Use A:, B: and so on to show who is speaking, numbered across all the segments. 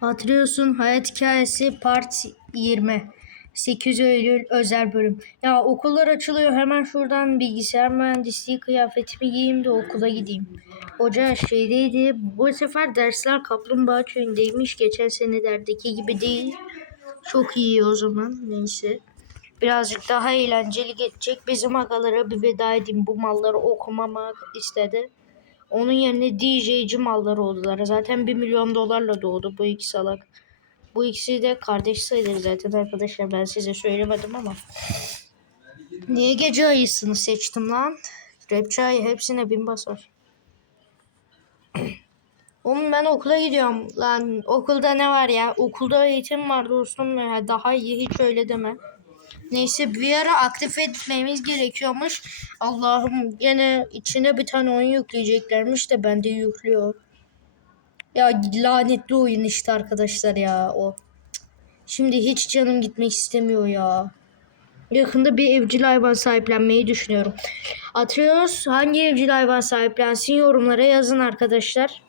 A: Hatırlıyorsun Hayat Hikayesi Part 20. 8 Eylül özel bölüm. Ya okullar açılıyor hemen şuradan bilgisayar mühendisliği kıyafetimi giyeyim de okula gideyim. Hoca şeydeydi bu sefer dersler Kaplumbağa köyündeymiş. Geçen senelerdeki gibi değil. Çok iyi o zaman neyse. Birazcık daha eğlenceli geçecek. Bizim agalara bir veda edeyim. Bu malları okumamak istedi. Onun yerine DJ'ci malları oldular. Zaten 1 milyon dolarla doğdu bu iki salak. Bu ikisi de kardeş sayılır zaten arkadaşlar. Ben size söylemedim ama. Niye gece ayısını seçtim lan? Rapçi ayı hepsine bin basar. Oğlum ben okula gidiyorum. Lan okulda ne var ya? Okulda eğitim var dostum. Daha iyi hiç öyle deme. Neyse bir ara aktif etmemiz gerekiyormuş. Allah'ım gene içine bir tane oyun yükleyeceklermiş de bende yüklüyor. Ya lanetli oyun işte arkadaşlar ya o. Şimdi hiç canım gitmek istemiyor ya. Yakında bir evcil hayvan sahiplenmeyi düşünüyorum. Atreus hangi evcil hayvan sahiplensin yorumlara yazın arkadaşlar.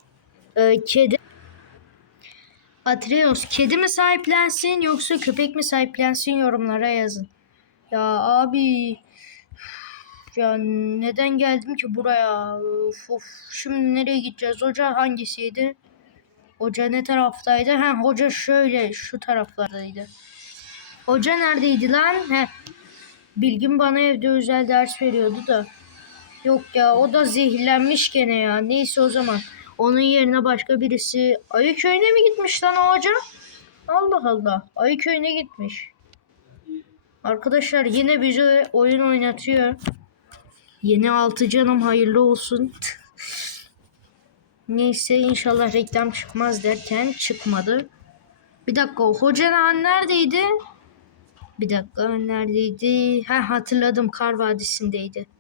A: Ee, kedi Atreus kedi mi sahiplensin yoksa köpek mi sahiplensin yorumlara yazın. Ya abi ya neden geldim ki buraya? Of, of. Şimdi nereye gideceğiz? Hoca hangisiydi? Hoca ne taraftaydı? Ha hoca şöyle şu taraflardaydı. Hoca neredeydi lan? He. Bilgin bana evde özel ders veriyordu da. Yok ya o da zehirlenmiş gene ya. Neyse o zaman. Onun yerine başka birisi Ayı köyüne mi gitmiş lan o hoca? Allah Allah. Ayı köyüne gitmiş. Arkadaşlar yine bize oyun oynatıyor. Yeni altı canım hayırlı olsun. Neyse inşallah reklam çıkmaz derken çıkmadı. Bir dakika hocanın neredeydi? Bir dakika neredeydi? Ha hatırladım Kar Vadisi'ndeydi.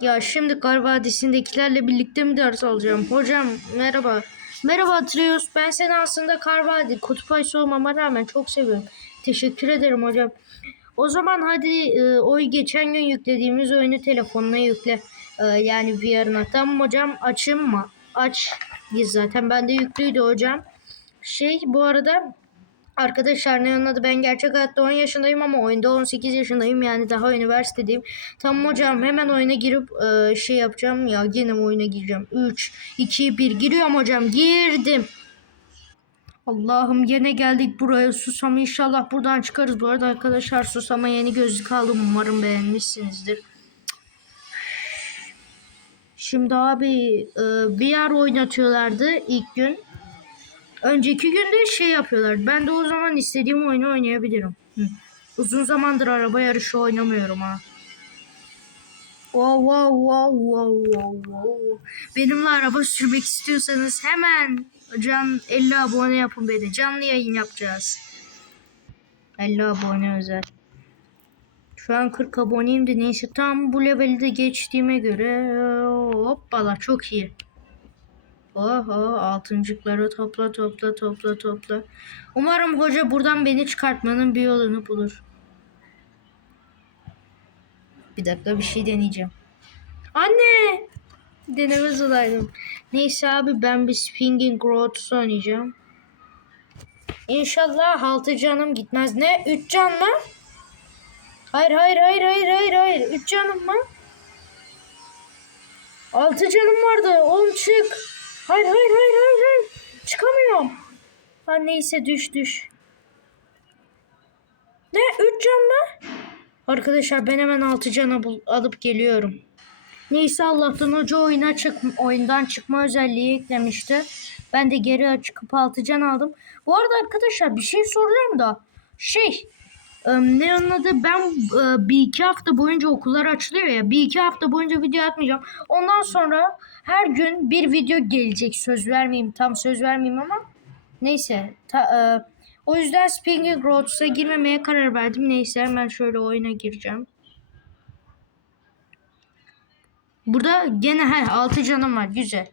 A: Ya şimdi Kar Vadisi'ndekilerle birlikte mi ders alacağım? Hocam merhaba. Merhaba Atreus. Ben seni aslında Kar Vadi, kutup ayısı olmama rağmen çok seviyorum. Teşekkür ederim hocam. O zaman hadi e, o geçen gün yüklediğimiz oyunu telefonuna yükle. E, yani VR'ına. Tamam hocam açayım mı? Aç. Zaten bende yüklüydü hocam. Şey bu arada Arkadaşlar ne anladı ben gerçek hayatta 10 yaşındayım ama oyunda 18 yaşındayım yani daha üniversitedeyim. Tamam hocam hemen oyuna girip e, şey yapacağım ya yine oyuna gireceğim. 3, 2, 1 giriyorum hocam girdim. Allah'ım yine geldik buraya susama inşallah buradan çıkarız. Bu arada arkadaşlar susama yeni gözlük aldım umarım beğenmişsinizdir. Şimdi abi e, bir yer oynatıyorlardı ilk gün. Önceki günde şey yapıyorlar. Ben de o zaman istediğim oyunu oynayabilirim. Hı. Uzun zamandır araba yarışı oynamıyorum ha. Wow wow wow wow wow wow. Benimle araba sürmek istiyorsanız hemen can 50 abone yapın beni. Canlı yayın yapacağız. 50 abone özel. Şu an 40 aboneyim de neyse tam bu leveli de geçtiğime göre hoppala çok iyi. Oho altıncıkları topla topla topla topla. Umarım hoca buradan beni çıkartmanın bir yolunu bulur. Bir dakika bir şey deneyeceğim. Anne! Denemez olaydım. Neyse abi ben bir Spinning Roads oynayacağım. İnşallah altı canım gitmez. Ne? Üç can mı? Hayır hayır hayır hayır hayır hayır. Üç canım mı? Altı canım vardı. Oğlum çık. Hayır hayır hayır hayır hayır. Çıkamıyorum. Ha neyse düş düş. Ne? Üç can mı? Arkadaşlar ben hemen altı cana bul alıp geliyorum. Neyse Allah'tan hoca oyuna çık oyundan çıkma özelliği eklemişti. Ben de geri çıkıp altı can aldım. Bu arada arkadaşlar bir şey soracağım da şey ne anladı ben e, bir iki hafta boyunca okullar açılıyor ya bir iki hafta boyunca video atmayacağım. Ondan sonra her gün bir video gelecek söz vermeyeyim tam söz vermeyeyim ama neyse ta, e, o yüzden Spinning Roads'a girmemeye karar verdim. Neyse hemen şöyle oyuna gireceğim. Burada gene he, 6 canım var güzel.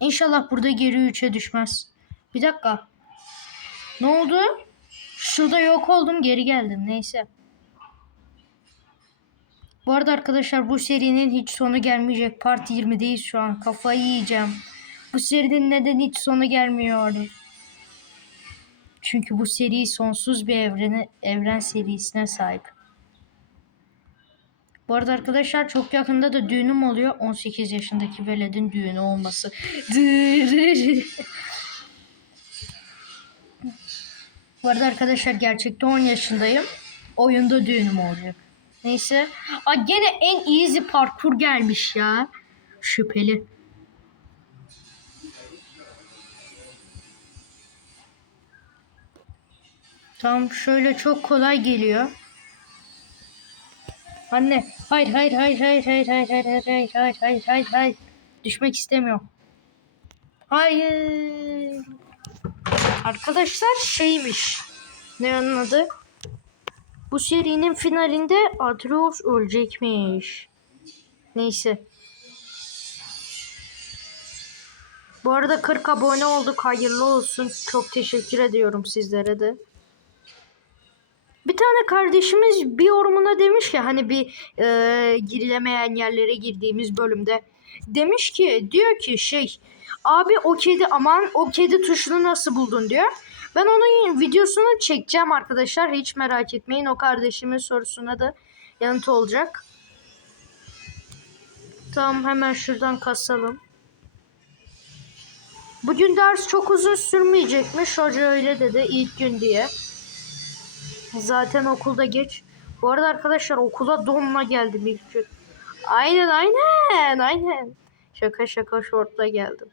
A: İnşallah burada geri 3'e düşmez. Bir dakika. Ne oldu? Şurada yok oldum geri geldim neyse. Bu arada arkadaşlar bu serinin hiç sonu gelmeyecek. Part 20'deyiz şu an. Kafayı yiyeceğim. Bu serinin neden hiç sonu gelmiyor? Çünkü bu seri sonsuz bir evrene, evren serisine sahip. Bu arada arkadaşlar çok yakında da düğünüm oluyor. 18 yaşındaki veledin düğünü olması. Bu arada arkadaşlar gerçekte 10 yaşındayım. Oyunda düğünüm olacak. Neyse. Aa, gene en easy parkur gelmiş ya. Şüpheli. Tamam şöyle çok kolay geliyor. Anne hayır hayır hayır hayır hayır hayır hayır hayır hayır hayır hayır hayır düşmek istemiyorum. Hayır. Arkadaşlar şeymiş. Ne onun adı? Bu serinin finalinde Atreus ölecekmiş. Neyse. Bu arada 40 abone olduk. Hayırlı olsun. Çok teşekkür ediyorum sizlere de. Bir tane kardeşimiz bir yorumuna demiş ki hani bir e, girilemeyen yerlere girdiğimiz bölümde demiş ki diyor ki şey abi o kedi aman o kedi tuşunu nasıl buldun diyor. Ben onun videosunu çekeceğim arkadaşlar hiç merak etmeyin o kardeşimin sorusuna da yanıt olacak. Tamam hemen şuradan kasalım. Bugün ders çok uzun sürmeyecekmiş hoca öyle dedi ilk gün diye. Zaten okulda geç. Bu arada arkadaşlar okula donla geldim ilk gün. Aynen aynen aynen. Şaka şaka şortla geldim.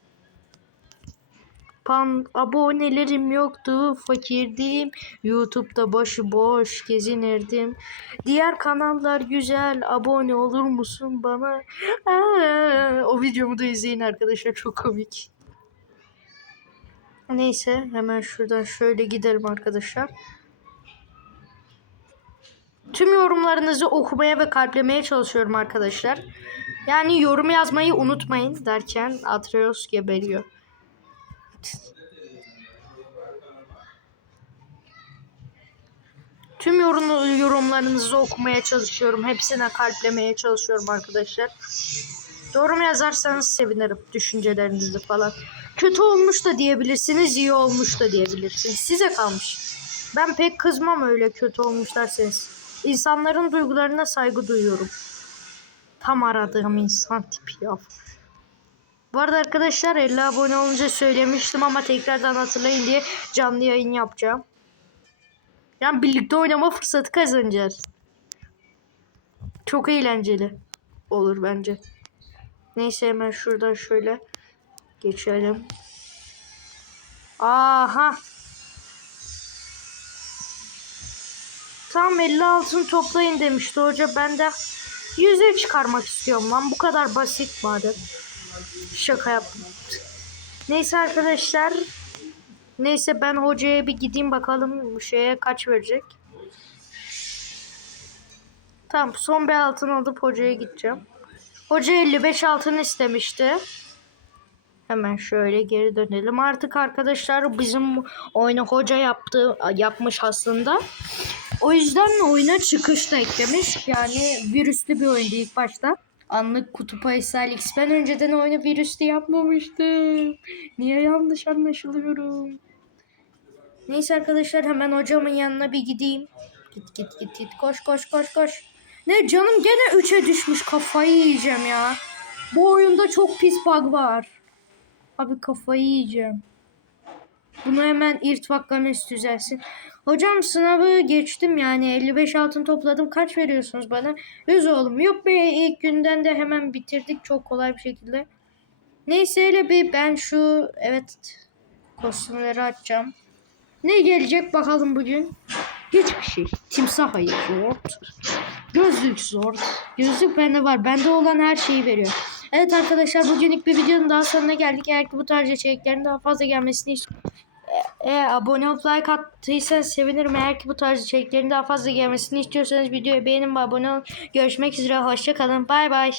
A: Pan abonelerim yoktu fakirdim. Youtube'da başı boş gezinirdim. Diğer kanallar güzel abone olur musun bana? Aa, o videomu da izleyin arkadaşlar çok komik. Neyse hemen şuradan şöyle gidelim arkadaşlar. Tüm yorumlarınızı okumaya ve kalplemeye çalışıyorum arkadaşlar. Yani yorum yazmayı unutmayın derken Atreus geberiyor. Tüm yorum, yorumlarınızı okumaya çalışıyorum. Hepsine kalplemeye çalışıyorum arkadaşlar. Doğru mu yazarsanız sevinirim düşüncelerinizi falan. Kötü olmuş da diyebilirsiniz, iyi olmuş da diyebilirsiniz. Size kalmış. Ben pek kızmam öyle kötü olmuş derseniz. İnsanların duygularına saygı duyuyorum. Tam aradığım insan tipi ya. Bu arada arkadaşlar 50 abone olunca söylemiştim ama tekrardan hatırlayın diye canlı yayın yapacağım. Yani birlikte oynama fırsatı kazanacağız. Çok eğlenceli olur bence. Neyse hemen şuradan şöyle geçelim. Aha. Tam 50 altın toplayın demişti hoca. Ben de 100'e çıkarmak istiyorum lan. Bu kadar basit madem. Şaka yaptım. Neyse arkadaşlar. Neyse ben hocaya bir gideyim bakalım bu şeye kaç verecek. Tamam son bir altın alıp hocaya gideceğim. Hoca 55 altın istemişti. Hemen şöyle geri dönelim. Artık arkadaşlar bizim oyunu hoca yaptı yapmış aslında. O yüzden oyuna çıkış da eklemiş. Yani virüslü bir oyundu ilk başta. Anlık kutup ayısı Alex. Ben önceden oyunu virüslü yapmamıştım. Niye yanlış anlaşılıyorum? Neyse arkadaşlar hemen hocamın yanına bir gideyim. Git git git git koş koş koş koş. Ne canım gene 3'e düşmüş kafayı yiyeceğim ya. Bu oyunda çok pis bug var. Abi kafayı yiyeceğim. Bunu hemen irtifaklarına düzelsin. Hocam sınavı geçtim yani 55 altın topladım. Kaç veriyorsunuz bana? 100 oğlum. Yok be ilk günden de hemen bitirdik çok kolay bir şekilde. Neyse hele bir ben şu evet kostümleri açacağım. Ne gelecek bakalım bugün? Hiçbir şey. Timsah ayı zor. Gözlük zor. Gözlük bende var. Bende olan her şeyi veriyor. Evet arkadaşlar bugünlük bir videonun daha sonuna geldik. Eğer ki bu tarz içeriklerin daha fazla gelmesini istiyorsanız eğer abone olup like attıysanız sevinirim. Eğer ki bu tarz içeriklerin daha fazla gelmesini istiyorsanız videoyu beğenin ve abone olun. Görüşmek üzere. Hoşçakalın. Bay bay.